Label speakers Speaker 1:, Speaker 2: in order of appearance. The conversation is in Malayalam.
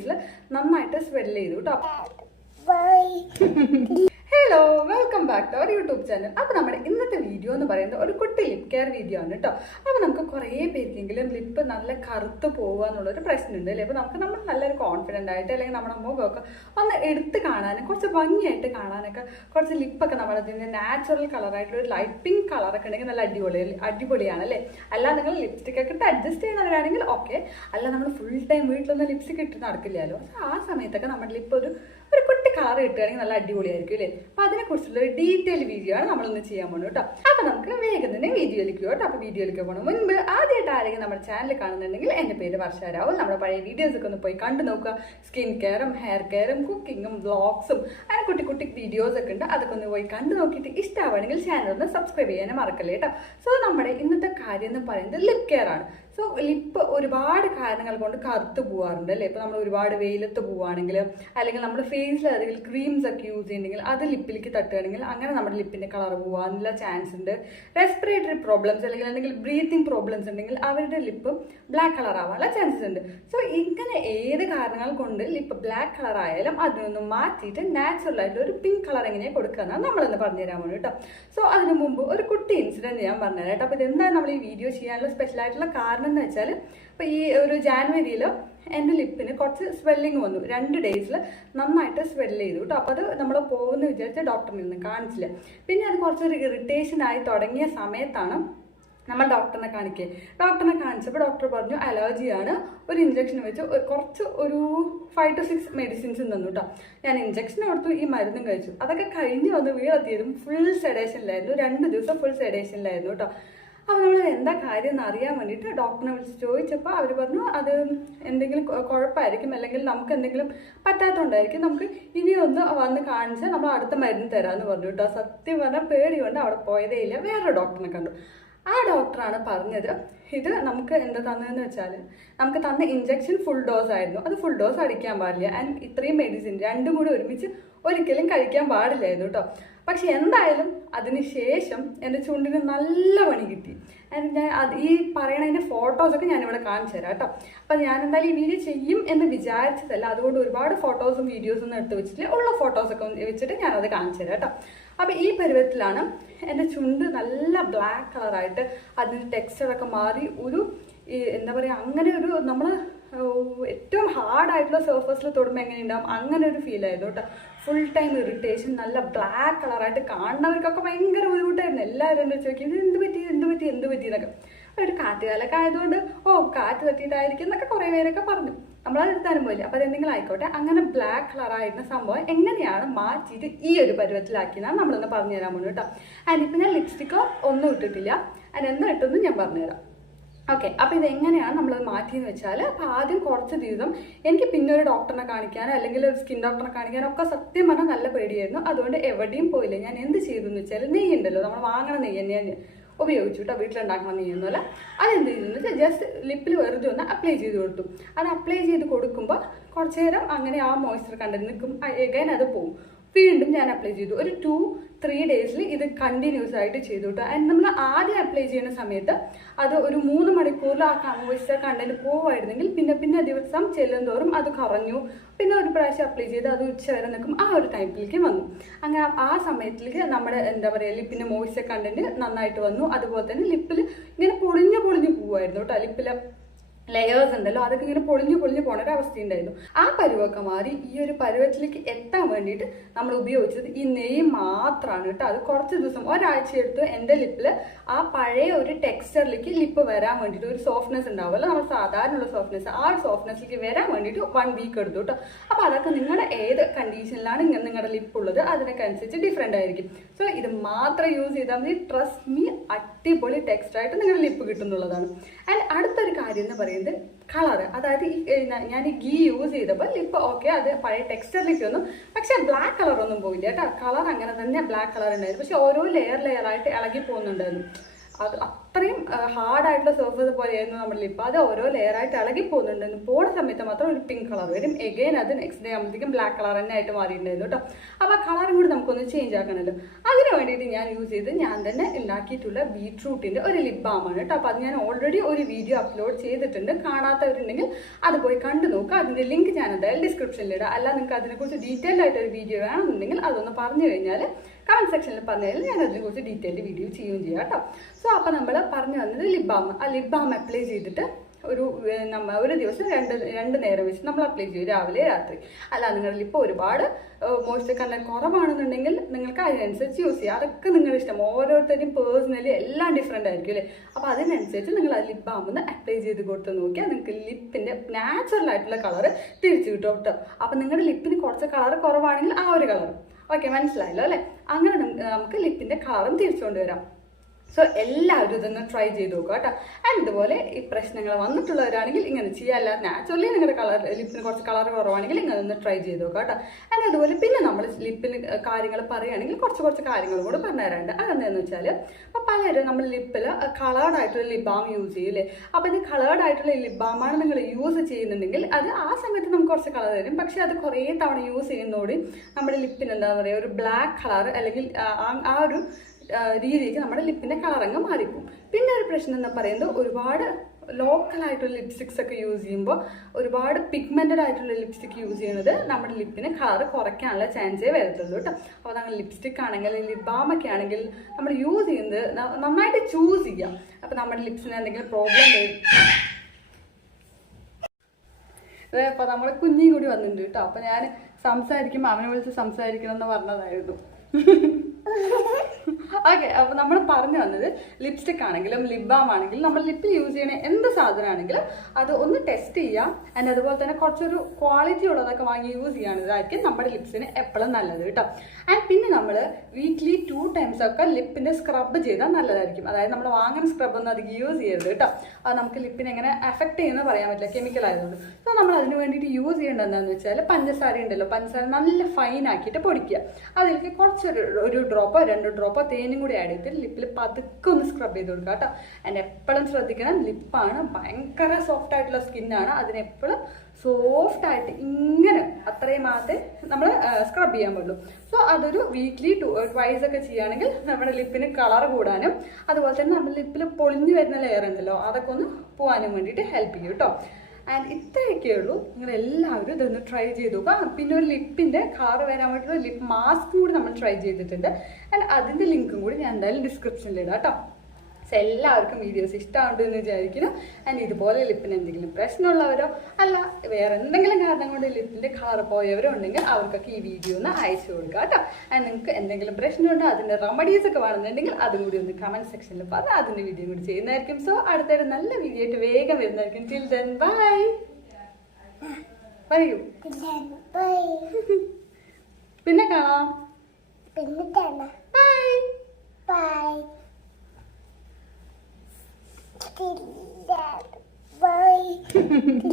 Speaker 1: ഡേയ്സിൽ നന്നായിട്ട് സ്വെൽ ചെയ്തു കേട്ടോ hello welcome back to our YouTube channel അപ്പോൾ നമ്മുടെ ഇന്നത്തെ വീഡിയോ എന്ന് പറയുന്നത് ഒരു കുട്ടി ലിപ് കെയർ വീഡിയോ ആണ് കേട്ടോ അപ്പോൾ നമുക്ക് കുറേ പേർക്കെങ്കിലും ലിപ്പ് നല്ല കറുത്ത് പോകുക എന്നുള്ളൊരു പ്രശ്നമുണ്ട് അല്ലേ? അപ്പോൾ നമുക്ക് നമ്മൾ നല്ലൊരു കോൺഫിഡന്റ് ആയിട്ട് അല്ലെങ്കിൽ നമ്മുടെ മുഖമൊക്കെ ഒന്ന് എടുത്ത് കാണാനും കുറച്ച് ഭംഗിയായിട്ട് കാണാനൊക്കെ കുറച്ച് ലിപ്പൊക്കെ നമ്മളതിന്റെ നാച്ചുറൽ കളറായിട്ടുള്ള ഒരു ലൈറ്റ് പിങ്ക് കളറൊക്കെ ഉണ്ടെങ്കിൽ നല്ല അടിപൊളി അടിപൊളിയാണ് അല്ലേ? അല്ല നിങ്ങൾ ലിപ്സ്റ്റിക് ഒക്കെ ഇട്ട് അഡ്ജസ്റ്റ് ചെയ്യുന്നവരാണെങ്കിൽ ഓക്കെ അല്ല നമ്മൾ ഫുൾ ടൈം വീട്ടിലൊന്നും ലിപ്സ്റ്റിക് ഇട്ട് നടക്കില്ലല്ലോ. ആ സമയത്തൊക്കെ നമ്മുടെ ലിപ്പ് ഒരു ഒരു കുട്ടി കളർ കിട്ടുകയാണെങ്കിൽ നല്ല അടിപൊളിയായിരിക്കും അല്ലേ? അപ്പോൾ അതിനെക്കുറിച്ചുള്ള ഒരു ഡീറ്റെയിൽ വീഡിയോ ആണ് നമ്മളൊന്ന് ചെയ്യാൻ പോകുന്നത് കേട്ടോ. അപ്പോൾ നമുക്ക് വേഗം തന്നെ വീഡിയോയിലേക്ക് കേട്ടോ. അപ്പോൾ വീഡിയോയിലേക്ക് പോകണം മുൻപ് ആദ്യമായിട്ട് ആരെങ്കിലും നമ്മുടെ ചാനൽ കാണുന്നുണ്ടെങ്കിൽ എന്റെ പേര് വർഷ രാഹുൽ. നമ്മുടെ പഴയ വീഡിയോസ് ഒക്കെ ഒന്ന് പോയി കണ്ടു നോക്കുക. സ്കിൻ കെയറും ഹെയർ കെയറും കുക്കിങ്ങും വ്ളോഗ്സും അങ്ങനെ കുട്ടി കുട്ടി വീഡിയോസ് ഒക്കെ ഉണ്ട്. അതൊക്കെ ഒന്ന് പോയി കണ്ടു നോക്കിയിട്ട് ഇഷ്ടമാണെങ്കിൽ ചാനൽ ഒന്ന് സബ്സ്ക്രൈബ് ചെയ്യാനും മറക്കല്ലേ കേട്ടോ. സോ നമ്മുടെ ഇന്നത്തെ കാര്യം എന്ന് പറയുന്നത് ലിപ് കെയർ ആണ്. സോ ലിപ്പ് ഒരുപാട് കാരണങ്ങൾ കൊണ്ട് കറുത്ത് പോവാറുണ്ട് അല്ലേ? ഇപ്പോൾ നമ്മൾ ഒരുപാട് വെയിലത്ത് പോവുകയാണെങ്കിൽ അല്ലെങ്കിൽ നമ്മൾ ഫേസിൽ ഏതെങ്കിലും ക്രീംസ് ഒക്കെ യൂസ് ചെയ്യുന്നുണ്ടെങ്കിൽ അത് ലിപ്പിലേക്ക് തട്ടുകയാണെങ്കിൽ അങ്ങനെ നമ്മുടെ ലിപ്പിന്റെ കളർ പോകാനുള്ള ചാൻസ് ഉണ്ട്. റെസ്പിറേറ്ററി പ്രോബ്ലംസ് അല്ലെങ്കിൽ അല്ലെങ്കിൽ ബ്രീത്തിങ് പ്രോബ്ലംസ് ഉണ്ടെങ്കിൽ അവരുടെ ലിപ്പ് ബ്ലാക്ക് കളർ ആവാനുള്ള ചാൻസസ് ഉണ്ട്. സോ ഇങ്ങനെ ഏത് കാരണങ്ങൾ കൊണ്ട് ലിപ്പ് ബ്ലാക്ക് കളർ ആയാലും അതിനൊന്ന് മാറ്റിയിട്ട് നാച്ചുറൽ ആയിട്ട് ഒരു പിങ്ക് കളർ എങ്ങനെയാണ് കൊടുക്കുക എന്നാണ് നമ്മളൊന്ന് പറഞ്ഞുതരാൻ വേണ്ടി സോ അതിനു മുമ്പ് ഒരു കുട്ടി ഇൻസിഡന്റ് ഞാൻ പറഞ്ഞുതരാം കേട്ടോ. അപ്പോൾ ഇതെന്താണ് നമ്മൾ ഈ വീഡിയോ ചെയ്യാനുള്ള സ്പെഷ്യലായിട്ടുള്ള കാരണം എന്ന് വെച്ചാൽ ഇപ്പോൾ ഈ ഒരു ജാനുവരിയിൽ എന്റെ ലിപ്പിന് കുറച്ച് സ്വെല്ലിങ് വന്നു. രണ്ട് ഡേയ്സിൽ നന്നായിട്ട് സ്വെല്ല് ചെയ്തു കേട്ടോ അപ്പോൾ അത് നമ്മൾ പോകുമെന്ന് വിചാരിച്ച ഡോക്ടറിൽ നിന്ന് കാണിച്ചില്ല. പിന്നെ അത് കുറച്ചൊരു ഇറിറ്റേഷൻ ആയി തുടങ്ങിയ സമയത്താണ് നമ്മൾ ഡോക്ടറിനെ കാണിക്കുക ഡോക്ടറിനെ കാണിച്ചപ്പോൾ ഡോക്ടർ പറഞ്ഞു അലർജിയാണ് ഒരു ഇഞ്ചക്ഷൻ വെച്ച് കുറച്ച് ഒരു ഫൈവ് ടു സിക്സ് മെഡിസിൻസ് തന്നു കേട്ടോ ഞാൻ ഇഞ്ചക്ഷൻ കൊടുത്തു ഈ മരുന്നും കഴിച്ചു. അതൊക്കെ കഴിഞ്ഞ് വന്ന് വീടെത്തിയതും ഫുൾ സെഡേഷനിലായിരുന്നു രണ്ട് ദിവസം ഫുൾ സെഡേഷനിലായിരുന്നു കേട്ടോ അപ്പോൾ നമ്മൾ എന്താ കാര്യം എന്ന് അറിയാൻ വേണ്ടിയിട്ട് ഡോക്ടറിനെ വിളിച്ച് ചോദിച്ചപ്പോൾ അവർ പറഞ്ഞു അത് എന്തെങ്കിലും കുഴപ്പമായിരിക്കും അല്ലെങ്കിൽ നമുക്ക് എന്തെങ്കിലും പറ്റാത്തതുകൊണ്ടായിരിക്കും നമുക്ക് ഇനി ഒന്ന് വന്ന് കാണിച്ച് നമ്മൾ അടുത്ത മരുന്ന് തരാമെന്ന് പറഞ്ഞു കേട്ടോ. സത്യം പറഞ്ഞാൽ പേടി കൊണ്ട് അവിടെ പോയതേ ഇല്ല. വേറൊരു ഡോക്ടറിനെ കണ്ടു. ആ ഡോക്ടറാണ് പറഞ്ഞത് ഇത് നമുക്ക് എന്താ തന്നതെന്ന് വെച്ചാൽ നമുക്ക് തന്ന ഇഞ്ചക്ഷൻ ഫുൾ ഡോസ് ആയിരുന്നു. അത് ഫുൾ ഡോസ് അടിക്കാൻ പാടില്ല. ആൻഡ് ഇത്രയും മെഡിസിൻ രണ്ടും കൂടി ഒരുമിച്ച് ഒരിക്കലും കഴിക്കാൻ പാടില്ലായിരുന്നു കേട്ടോ പക്ഷെ എന്തായാലും അതിന് ശേഷം എന്റെ ചുണ്ടിന് നല്ല പണി കിട്ടി. അത് ഈ പറയണതിന്റെ ഫോട്ടോസൊക്കെ ഞാനിവിടെ കാണിച്ചു തരാം കേട്ടോ അപ്പം ഞാൻ എന്തായാലും ഈ വീഡിയോ ചെയ്യും എന്ന് വിചാരിച്ചതല്ല. അതുകൊണ്ട് ഒരുപാട് ഫോട്ടോസും വീഡിയോസും എടുത്ത് വെച്ചിട്ട് ഉള്ള ഫോട്ടോസൊക്കെ വെച്ചിട്ട് ഞാനത് കാണിച്ചു തരാം കേട്ടോ അപ്പം ഈ പരുവത്തിലാണ് എന്റെ ചുണ്ട് നല്ല ബ്ലാക്ക് കളറായിട്ട് അതിന്റെ ടെക്സ്ചറൊക്കെ മാറി ഒരു എന്താ പറയുക അങ്ങനെ ഒരു നമ്മൾ ഏറ്റവും ഹാർഡായിട്ടുള്ള സർഫസിൽ തൊടുമ്പോൾ എങ്ങനെ ഉണ്ടാവും അങ്ങനെ ഒരു ഫീൽ ആയിരുന്നു കേട്ടോ ഫുൾ ടൈം ഇറിറ്റേഷൻ നല്ല ബ്ലാക്ക് കളറായിട്ട് കാണുന്നവർക്കൊക്കെ ഭയങ്കര ബുദ്ധിമുട്ടായിരുന്നു. എല്ലാവരും എന്താ ചോദിക്കും ഇത് എന്ത് പറ്റി? എന്ത് പറ്റി? എന്ത് പറ്റി? എന്നൊക്കെ. ഒരു കാറ്റുകാലൊക്കെ ആയതുകൊണ്ട് ഓ കാറ്റ് തട്ടിയിട്ടായിരിക്കും എന്നൊക്കെ കുറേ പേരൊക്കെ പറഞ്ഞു. നമ്മളത് എടുത്താലും പോയില്ല. അപ്പോൾ അതെന്തെങ്കിലും ആയിക്കോട്ടെ. അങ്ങനെ ബ്ലാക്ക് കളറായിരുന്ന സംഭവം എങ്ങനെയാണ് മാറ്റിയിട്ട് ഈ ഒരു പരുവത്തിലാക്കിയെന്നാണ് നമ്മളൊന്ന് പറഞ്ഞു തരാൻ പോകുന്നത് കേട്ടോ അതിനിപ്പോൾ ഞാൻ ലിപ്സ്റ്റിക്കോ ഒന്നും ഇട്ടിട്ടില്ല. എന്താ ഇട്ടെന്ന് ഞാൻ പറഞ്ഞുതരാം. ഓക്കെ അപ്പോൾ ഇതെങ്ങനെയാണ് നമ്മളത് മാറ്റിയെന്ന് വെച്ചാൽ അപ്പോൾ ആദ്യം കുറച്ച് ദിവസം എനിക്ക് പിന്നെ ഒരു ഡോക്ടറിനെ കാണിക്കാനോ അല്ലെങ്കിൽ ഒരു സ്കിൻ ഡോക്ടറിനെ കാണിക്കാനോ ഒക്കെ സത്യം പറഞ്ഞാൽ നല്ല പേടിയായിരുന്നു. അതുകൊണ്ട് എവിടെയും പോയില്ല. ഞാൻ എന്ത് ചെയ്തെന്ന് വെച്ചാൽ നെയ്യ് ഉണ്ടല്ലോ നമ്മൾ വാങ്ങണ നെയ്യ് തന്നെയാണ് ഉപയോഗിച്ചു കേട്ടോ വീട്ടിലുണ്ടാക്കണം നെയ്യൊന്നുമല്ല അതെന്ത് ചെയ്തെന്ന് വെച്ചാൽ ജസ്റ്റ് ലിപ്പിൽ വെറുതെ ഒന്ന് അപ്ലൈ ചെയ്ത് കൊടുത്തു. അത് അപ്ലൈ ചെയ്ത് കൊടുക്കുമ്പോൾ കുറച്ച് നേരം അങ്ങനെ ആ മോയ്സ്ചർ കണ്ടിട്ട് നിൽക്കും അത് പോകും വീണ്ടും ഞാൻ അപ്ലൈ ചെയ്തു. ഒരു ടു ത്രീ ഡേയ്സിൽ ഇത് കണ്ടിന്യൂസ് ആയിട്ട് ചെയ്തു കേട്ടോ ആൻഡ് നമ്മൾ ആദ്യം അപ്ലൈ ചെയ്യുന്ന സമയത്ത് അത് ഒരു മൂന്ന് മണിക്കൂറിൽ ആ മോയ്സ്ചർ കണ്ടന്റ് പോവായിരുന്നെങ്കിൽ പിന്നെ പിന്നെ ദിവസം ചെല്ലും തോറും അത് കുറഞ്ഞു. പിന്നെ ഒരു പ്രാവശ്യം അപ്ലൈ ചെയ്ത് അത് ഉച്ച വരെ നിൽക്കും. ആ ഒരു ടൈപ്പിലേക്ക് വന്നു. അങ്ങനെ ആ സമയത്തിലേക്ക് നമ്മുടെ എന്താ പറയുക ലിപ്പിന്റെ മോയ്സ്ചർ കണ്ടന്റ് നന്നായിട്ട് വന്നു. അതുപോലെ തന്നെ ലിപ്പിൽ ഇങ്ങനെ പൊളിഞ്ഞ് പൊളിഞ്ഞ് പോവായിരുന്നു കേട്ടോ ലിപ്പിൽ ലെയേഴ്സ് ഉണ്ടല്ലോ അതൊക്കെ ഇങ്ങനെ പൊളിഞ്ഞു പൊളിഞ്ഞു പോണ ഒരു അവസ്ഥ ഉണ്ടായിരുന്നു ആ പരുവൊക്കെ മാറി ഈ ഒരു പരുവത്തിലേക്ക് എത്താൻ വേണ്ടിയിട്ട് നമ്മൾ ഉപയോഗിച്ചത് ഈ നെയ്യ് മാത്രമാണ് കേട്ടോ. അത് കുറച്ച് ദിവസം ഒരാഴ്ച എടുത്ത് എന്റെ ലിപ്പിൽ ആ പഴയ ഒരു ടെക്സ്ചറിലേക്ക് ലിപ്പ് വരാൻ വേണ്ടിയിട്ട് ഒരു സോഫ്റ്റ്നെസ് ഉണ്ടാവുമല്ലോ നമ്മൾ സാധാരണ ഉള്ള സോഫ്റ്റ്നെസ് ആ ഒരു സോഫ്റ്റ്നെസ്സിലേക്ക് വരാൻ വേണ്ടിയിട്ട് വൺ വീക്ക് എടുത്തു കേട്ടോ. അപ്പോൾ അതൊക്കെ നിങ്ങളുടെ ഏത് കണ്ടീഷനിലാണ് ഇങ്ങനെ നിങ്ങളുടെ ലിപ്പ് ഉള്ളത് അതിനൊക്കെ അനുസരിച്ച് ഡിഫറെന്റ് ആയിരിക്കും. സോ ഇത് മാത്രം യൂസ് ചെയ്താൽ മതി. ട്രസ്റ്റ് മീ അടിപൊളി ടെക്സ്റ്റായിട്ട് നിങ്ങളുടെ ലിപ്പ് കിട്ടുന്നുള്ളതാണ്. ആൻഡ് അടുത്തൊരു കാര്യം എന്ന് പറയുന്നത് കളർ അതായത് ഈ ഞാൻ ഗീ യൂസ് ചെയ്തപ്പോൾ ലിപ്പ് ഓക്കെ അത് പഴയ ടെക്സ്ചറിലേക്ക് വന്നു. പക്ഷെ ബ്ലാക്ക് കളറൊന്നും പോയില്ല കേട്ടോ. കളർ അങ്ങനെ തന്നെ ബ്ലാക്ക് കളർ ഉണ്ടായിരുന്നു. പക്ഷെ ഓരോ ലെയർ ലെയറായിട്ട് ഇളകി പോകുന്നുണ്ടായിരുന്നു. അത് അത്രയും ഹാർഡായിട്ടുള്ള സർഫസ് പോലെയായിരുന്നു നമ്മുടെ ലിപ്പ് അത് ഓരോ ലെയറായിട്ട് ഇളകി പോകുന്നുണ്ടായിരുന്നു പോണ സമയത്ത് മാത്രം ഒരു പിങ്ക് കളർ വരും. എഗെയിൻ അത് നെക്സ്റ്റ് ഡേ ആകുമ്പോഴത്തേക്കും ബ്ലാക്ക് കളർ തന്നെ ആയിട്ട് മാറിയിട്ടുണ്ടായിരുന്നു കേട്ടോ അപ്പോൾ ആ കളറും കൂടി നമുക്കൊന്ന് ചേഞ്ച് ആക്കണമല്ലോ അതിന് വേണ്ടിയിട്ട് ഞാൻ യൂസ് ചെയ്ത് ഞാൻ തന്നെ ഉണ്ടാക്കിയിട്ടുള്ള ബീട്രൂട്ടിന്റെ ഒരു ലിപ് ബാമാണ് കേട്ടോ അപ്പോൾ അത് ഞാൻ ഓൾറെഡി ഒരു വീഡിയോ അപ്ലോഡ് ചെയ്തിട്ടുണ്ട്. കാണാത്തവരുണ്ടെങ്കിൽ അത് പോയി കണ്ടു നോക്കുക അതിന്റെ ലിങ്ക് ഞാൻ എന്തായാലും ഡിസ്ക്രിപ്ഷനിൽ ഇടാം. അല്ല നിങ്ങൾക്ക് അതിനെക്കുറിച്ച് ഡീറ്റെയിൽ ആയിട്ട് ഒരു വീഡിയോ വേണമെന്നുണ്ടെങ്കിൽ അതൊന്ന് പറഞ്ഞു കഴിഞ്ഞാൽ കമന്റ് സെക്ഷനിൽ പറഞ്ഞാൽ ഞാൻ അതിനെക്കുറിച്ച് ഡീറ്റെയിൽഡ് വീഡിയോ ചെയ്യുകയും ചെയ്യാം കേട്ടോ. സോ അപ്പോൾ നമ്മൾ പറഞ്ഞു വന്നത് ലിപ് ബാം ആ ലിപ് ബാം അപ്ലൈ ചെയ്തിട്ട് ഒരു നമ്മൾ നമ്മ ഒരു ദിവസം രണ്ട് രണ്ട് നേരം വെച്ച് നമ്മൾ അപ്ലൈ ചെയ്യും രാവിലെ രാത്രി. അല്ല നിങ്ങളുടെ ലിപ്പ് ഒരുപാട് മോയ്സ്ചർ കണ്ടന്റ് കുറവാണെന്നുണ്ടെങ്കിൽ നിങ്ങൾക്ക് അതിനനുസരിച്ച് യൂസ് ചെയ്യാം. അതൊക്കെ നിങ്ങളുടെ ഇഷ്ടം. ഓരോരുത്തരും പേഴ്സണലി എല്ലാം ഡിഫറെന്റ് ആയിരിക്കും അല്ലേ? അപ്പോൾ അതിനനുസരിച്ച് നിങ്ങൾ ആ ലിപ്പ് ആകുമ്പോൾ അപ്ലൈ ചെയ്ത് കൊടുത്ത് നോക്കിയാൽ നിങ്ങൾക്ക് ലിപ്പിന്റെ നാച്ചുറൽ ആയിട്ടുള്ള കളർ തിരിച്ചു കിട്ടും കേട്ടോ. അപ്പോൾ നിങ്ങളുടെ ലിപ്പിന് കുറച്ച് കളർ കുറവാണെങ്കിൽ ആ ഒരു കളർ ഓക്കെ മനസ്സിലായല്ലോ അല്ലേ? അങ്ങനെ നമുക്ക് ലിപ്പിന്റെ കളറും തിരിച്ചുകൊണ്ട് കൊണ്ടുവരാം സോ എല്ലാവരും ഇതൊന്ന് ട്രൈ ചെയ്ത് നോക്കുക കേട്ടോ. ആൻഡ് ഇതുപോലെ ഈ പ്രശ്നങ്ങൾ വന്നിട്ടുള്ളവരാണെങ്കിൽ ഇങ്ങനെ ചെയ്യുക അല്ല നാച്ചുറലി നിങ്ങളുടെ കളർ ലിപ്പിന് കുറച്ച് കളർ കുറവാണെങ്കിൽ ഇങ്ങനെ ഒന്ന് ട്രൈ ചെയ്ത് നോക്കുക കേട്ടോ. ആൻഡ് അതുപോലെ പിന്നെ നമ്മൾ ലിപ്പിന് കാര്യങ്ങൾ പറയുകയാണെങ്കിൽ കുറച്ച് കുറച്ച് കാര്യങ്ങൾ കൂടെ പറഞ്ഞു തരാറുണ്ട്. അതെന്താണെന്ന് വെച്ചാൽ അപ്പോൾ പലരും നമ്മൾ ലിപ്പിൽ കളേർഡ് ആയിട്ടുള്ള ലിപ് ബാം യൂസ് ചെയ്യില്ലേ അപ്പോൾ ഇത് കളേർഡ് ആയിട്ടുള്ള ലിപ് ബാമാണ് നിങ്ങൾ യൂസ് ചെയ്യുന്നുണ്ടെങ്കിൽ അത് ആ സമയത്ത് നമുക്ക് കുറച്ച് കളർ തരും. പക്ഷേ അത് കുറേ തവണ യൂസ് ചെയ്യുന്നതോടെ നമ്മുടെ ലിപ്പിന് എന്താ പറയുക ഒരു ബ്ലാക്ക് കളർ അല്ലെങ്കിൽ ആ- ഒരു രീതിക്ക് നമ്മുടെ ലിപ്പിന്റെ കളറങ്ങ് മാറിപ്പോകും പിന്നെ ഒരു പ്രശ്നം എന്ന് പറയുന്നത്? ഒരുപാട് ലോക്കൽ ആയിട്ടുള്ള ലിപ്സ്റ്റിക്സ് ഒക്കെ യൂസ് ചെയ്യുമ്പോൾ ഒരുപാട് പിഗ്മെന്റഡ് ആയിട്ടുള്ള ലിപ്സ്റ്റിക് യൂസ് ചെയ്യുന്നത് നമ്മുടെ ലിപ്പിന് കളർ കുറയ്ക്കാനുള്ള ചാൻസേ വരത്തുള്ളൂ കേട്ടോ. അപ്പോൾ നമ്മൾ ലിപ്സ്റ്റിക് ആണെങ്കിൽ ലിപ് ബാം ഒക്കെ ആണെങ്കിൽ നമ്മൾ യൂസ് ചെയ്യുന്നത് നന്നായിട്ട് ചൂസ് ചെയ്യാം. അപ്പോൾ നമ്മുടെ ലിപ്സിന് എന്തെങ്കിലും പ്രോബ്ലം വരും അപ്പോൾ നമ്മുടെ കുഞ്ഞും കൂടി വന്നിട്ടുണ്ട് കേട്ടോ. അപ്പോൾ ഞാൻ സംസാരിക്കുമ്പോൾ അവനെ വിളിച്ച് സംസാരിക്കണം എന്ന് പറഞ്ഞതായിരുന്നു. ഓക്കെ അപ്പോൾ നമ്മൾ പറഞ്ഞു വന്നത് ലിപ്സ്റ്റിക് ആണെങ്കിലും ലിപ് ബാം ആണെങ്കിലും നമ്മൾ ലിപ്പിൽ യൂസ് ചെയ്യണ എന്ത് സാധനമാണെങ്കിലും അത് ഒന്ന് ടെസ്റ്റ് ചെയ്യാം. ആൻഡ് അതുപോലെ തന്നെ കുറച്ചൊരു ക്വാളിറ്റി ഉള്ളതൊക്കെ വാങ്ങി യൂസ് ചെയ്യാനുള്ളതായിരിക്കും നമ്മുടെ ലിപ്സിന് എപ്പോഴും നല്ലത് കേട്ടോ. ആൻഡ് പിന്നെ നമ്മൾ വീക്ക്ലി ടു ടൈംസ് ഒക്കെ ലിപ്പിന്റെ സ്ക്രബ് ചെയ്താൽ നല്ലതായിരിക്കും. അതായത് നമ്മൾ വാങ്ങുന്ന സ്ക്രബ് ഒന്നും അധികം യൂസ് ചെയ്യരുത് കേട്ടോ. അത് നമുക്ക് ലിപ്പിനെ എങ്ങനെ എഫക്ട് ചെയ്യുന്ന പറയാൻ പറ്റില്ല കെമിക്കൽ ആയതുകൊണ്ട്. സോ നമ്മൾ അതിന് വേണ്ടിയിട്ട് യൂസ് ചെയ്യേണ്ടത് എന്താണെന്ന് വെച്ചാൽ പഞ്ചസാര ഉണ്ടല്ലോ. പഞ്ചസാര നല്ല ഫൈൻ ആക്കിയിട്ട് പൊടിക്കുക. അതിലേക്ക് കുറച്ചൊരു ഒരു ഡ്രോപ്പോ രണ്ട് ഡ്രോപ്പോ തേനും കൂടി ആഡ് ചെയ്തിട്ട് ലിപ്പിൽ പതുക്കെ ഒന്ന് സ്ക്രബ് ചെയ്ത് കൊടുക്കുക കേട്ടോ. ആൻഡ് എപ്പോഴും ശ്രദ്ധിക്കണം ലിപ്പാണ് ഭയങ്കര സോഫ്റ്റ് ആയിട്ടുള്ള സ്കിന്നാണ് അതിനെപ്പോഴും സോഫ്റ്റ് ആയിട്ട് ഇങ്ങനെ അത്രയും മാത്രമേ നമ്മൾ സ്ക്രബ് ചെയ്യാൻ പാടുള്ളൂ. സോ അതൊരു വീക്ക്ലി ട്വൈസ് ഒക്കെ ചെയ്യുകയാണെങ്കിൽ നമ്മുടെ ലിപ്പിന് കളർ കൂടാനും അതുപോലെ തന്നെ നമ്മുടെ ലിപ്പിൽ പൊളിഞ്ഞു വരുന്ന ലെയർ ഉണ്ടല്ലോ അതൊക്കെ ഒന്ന് പോകാനും വേണ്ടിയിട്ട് ഹെൽപ്പ് ചെയ്യും കേട്ടോ. ആൻഡ് ഇത്രയൊക്കെ ഉള്ളൂ. നിങ്ങൾ എല്ലാവരും ഇതൊന്ന് ട്രൈ ചെയ്ത് നോക്കുക. പിന്നെ ഒരു ലിപ്പിന്റെ കാർ വരാൻ വേണ്ടിയിട്ടുള്ള ലിപ്പ് മാസ്ക് കൂടി നമ്മൾ ട്രൈ ചെയ്തിട്ടുണ്ട്. ആൻഡ് അതിന്റെ ലിങ്കും കൂടി ഞാൻ എന്തായാലും ഡിസ്ക്രിപ്ഷനിൽ ഇടാം കേട്ടോ. സോ എല്ലാവർക്കും വീഡിയോസ് ഇഷ്ടമുണ്ട് എന്ന് വിചാരിക്കുന്നു. ആൻഡ് ഇതുപോലെ ലിപ്പിന് എന്തെങ്കിലും പ്രശ്നമുള്ളവരോ അല്ല വേറെ എന്തെങ്കിലും കാരണം കൊണ്ട് ലിപ്പിന്റെ കളർ പോയവരോ ഉണ്ടെങ്കിൽ അവർക്കൊക്കെ ഈ വീഡിയോ ഒന്ന് അയച്ചു കൊടുക്കുക കേട്ടോ. ആൻഡ് നിങ്ങൾക്ക് എന്തെങ്കിലും പ്രശ്നമുണ്ടോ അതിന്റെ റെമഡീസ് ഒക്കെ വേണമെന്നുണ്ടെങ്കിൽ അതും കൂടി ഒന്ന് കമന്റ് സെക്ഷനിൽ പറഞ്ഞാൽ അതിന്റെ വീഡിയോ കൂടി ചെയ്യുന്നതായിരിക്കും. സോ അടുത്തൊരു നല്ല വീഡിയോ ആയിട്ട് വേഗം വരുന്നതായിരിക്കും. ടിൽ ദെൻ ബൈ പറയൂ. പിന്നെ കാണാം.
Speaker 2: പിന്നെ കാണാം.
Speaker 1: Bye
Speaker 2: bye bye